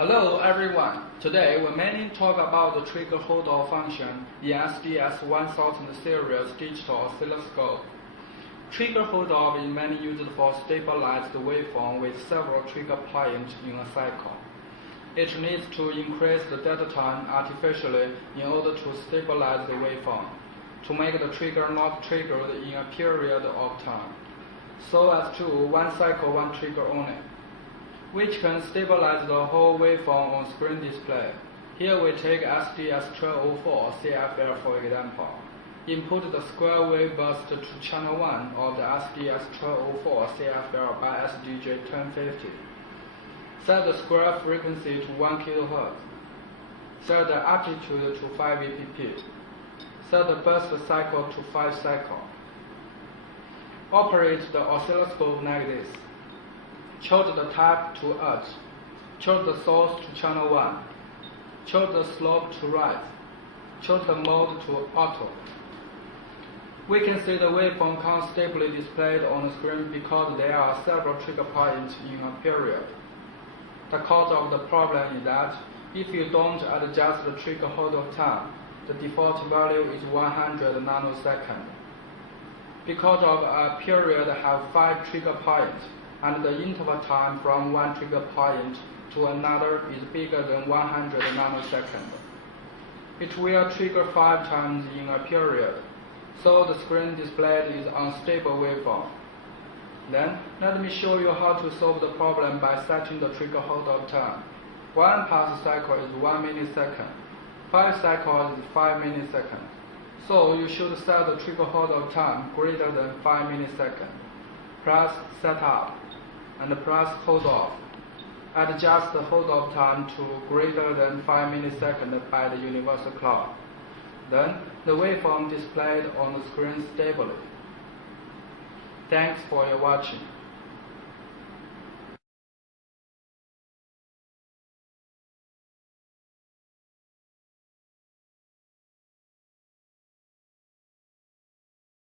Hello everyone. Today we mainly talk about the trigger holdout function in SDS1000 series digital oscilloscope. Trigger holdout is mainly used for stabilized waveform with several trigger points in a cycle. It needs to increase the data time artificially in order to stabilize the waveform, to make the trigger not triggered in a period of time, so as to one cycle, one trigger only, which can stabilize the whole waveform on screen display. Here we take SDS1204 CFL for example. Input the square wave burst to channel 1 of the SDS1204 CFL by SDJ 1050. Set the square frequency to 1 kHz. Set the amplitude to 5 VPP. Set the burst cycle to 5 cycles. Operate the oscilloscope like this. Choose the type to earth. Choose the source to channel 1. Choose the slope to right. Choose the mode to auto. We can see the waveform comes stably displayed on the screen because there are several trigger points in a period. The cause of the problem is that if you don't adjust the trigger holdout time, the default value is 100 nanoseconds. Because of a period have 5 trigger points, and the interval time from one trigger point to another is bigger than 100 nanoseconds. It will trigger 5 times in a period, so the screen displayed is unstable waveform. Then, let me show you how to solve the problem by setting the trigger holdout time. 1 pulse cycle is 1 millisecond, 5 cycles is 5 milliseconds. So you should set the trigger holdout time greater than 5 milliseconds. Press setup and press hold off. Adjust the hold off time to greater than 5 milliseconds by the universal clock. Then the waveform displayed on the screen stably. Thanks for your watching.